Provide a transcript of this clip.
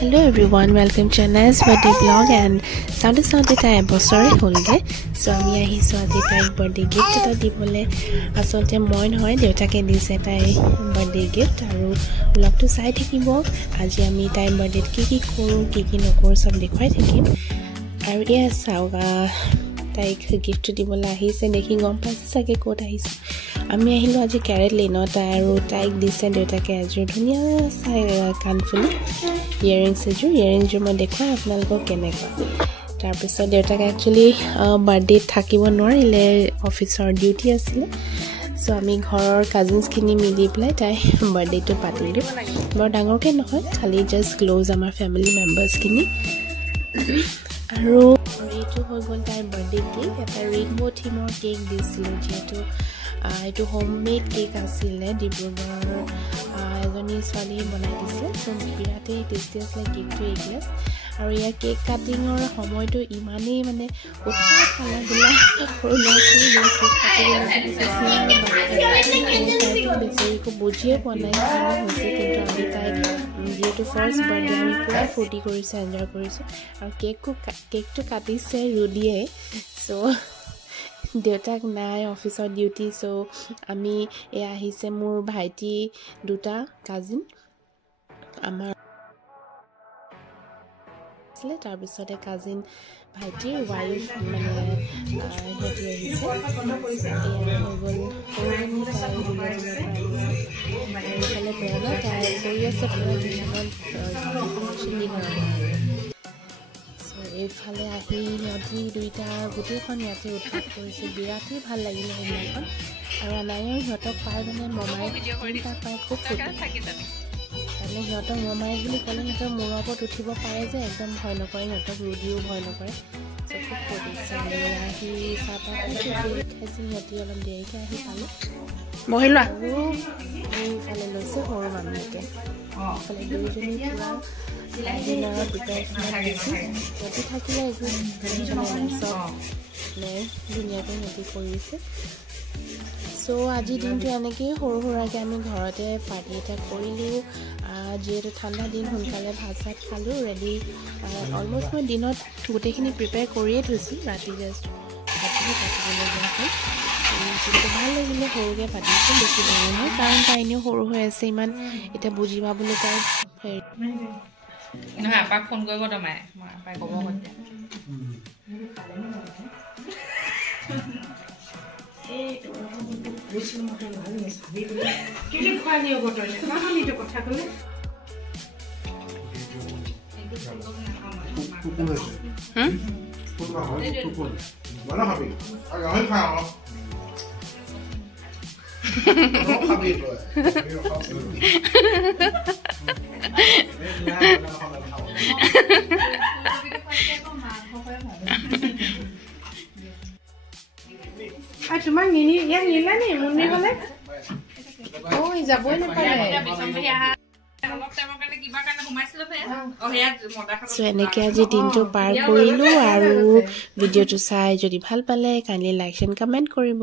Hello everyone, welcome to Anna's birthday vlog and sound ta ebosore holge so ami ahiso aji tai birthday gift ta dibole asolte moi hoy deutake dise tai birthday gift aru vlog to sai thakibo aji ami tai birthday ki koru ki nokor sob dekhai thakim aru ya sauga tai gift dibole ahise dekhi gom paise sage kota ahise আমি আহিলো আজি carat লেনত আৰু টাইক দিছে দেউতাকে আজি ধুনিয়া চাই কানফুলি earrings এজু মই দেখুৱাই আপোনালোকক কেনেকুৱা তাৰ পিছত দেউতাকে একচুয়ালি বাৰ্থডে থাকিব নোৱাৰিলে অফিচৰ ডিউটি আছিল সো আমি ঘৰৰ কাজিনছ খিনি মিলি প্লাই তাই বাৰ্থডেটো পাতিলো বৰ ডাঙৰকে নহয় খালি জাস্ট ক্লোজ আমাৰ ফ্যামিলি মেম্বাৰ্স খিনি আৰু এইটো হৈ গ'ল তাই বাৰ্থডে কেক এটা ৰেইনবো থিমৰ কেক দিছিল যেটো এইটো হোমমেড কেক আছিল ডিব্ৰুগড়ৰ এজনী ছোৱালী বনাই দিছে সো বিৰাতে টেষ্টি আছিল কেকটো এগ্লাছ আৰু ইয়া কেক কাটিঙৰ সময়টো ইমানেই মানে উৎসাহ খালাগিলা সৰু ল'ৰাছোৱালী কেক কাটিবলৈ বেচেৰিকো বুজিয়ে পোৱা নাই হৈছে কিন্তু আমি তাইক যেহেতু ফাৰ্ষ্ট বাৰ্থডে আমি পুৰা ফূৰ্তি কৰিছোঁ এনজয় কৰিছোঁ আৰু কেকটো কাটিছে ৰুলিয়ে সো দেউতাক নাই অফিসৰ ডিউটি সো আমি এ আহিছে মোৰ ভাইটি দুটা কাজিন আমাৰ ছিলে তাৰ পিছতে কাজিন ভাইটিৰ ওয়াইফ মানে হেতি আহিছে হৈ গ'ল এইফালে পেৰেলা তাই কৰি আছে পুৰা দিনত এইফালে আহি সিহঁতি দুইটা গোটেইখন ইয়াতে উৎপাত কৰিছে বিৰাটেই ভাল লাগিলে সেইদিনাখন আৰু আনায়ো সিহঁতক পাই মানে মমায়েক তিনিটা পাই খুব ফূৰ্তি মানে সিহঁতক মমায়েক বুলি ক'লে সিহঁতৰ মূৰৰ ওপৰত উঠিব পাৰে যে একদম ভয় নকৰে সিহঁতক ৰুদিও ভয় নকৰে খুব ফূৰ্তিছে আহি চাহপাত খাইছিল সিহঁতি অলপ দেৰিকৈ আহি পালে মহিলা আৰু এইফালে লৈছে সৰু মানুহকে এইফালে দুইজনী পুৰা ডিনাৰৰ প্ৰিপেয়াৰেশ্যন দিছে সিহঁতি থাকিলে একো চব ধুনীয়াকৈ সিহঁতি কৰিছে সো আজি দিনটো এনেকৈয়ে সৰু সুৰাকৈ আমি ঘৰতে পাৰ্টি এটা কৰিলোঁ যিহেতু ঠাণ্ডা দিন সোনকালে ভাত চাত খালোঁ ৰেডি অলমষ্ট মই দিনত গোটেইখিনি প্ৰিপেয়াৰ কৰিয়ে থৈছোঁ ৰাতি জাষ্ট ভাতখিনি পাতিবলগীয়া হ'ল কিন্তু ভাল লাগিলে সৰুকৈ পাতিছোঁ বেছি ডাঙৰ নহয় কাৰণ তাই এনেও সৰু হৈ আছে ইমান এতিয়া বুজি পাবলৈ তাই হেৰি নহয় আপাক ফোন কৰিব তমাই মই আপাই ক'ব কৈছে তোমাক নিনি ইয়াক নিলা নি মুন্নি গলে ঐ যাবই নাপালে সো এনেকৈ আজি দিনটো পাৰ কৰিলোঁ আৰু ভিডিঅ'টো চাই যদি ভাল পালে কাইণ্ডলি লাইক এণ্ড কমেণ্ট কৰিব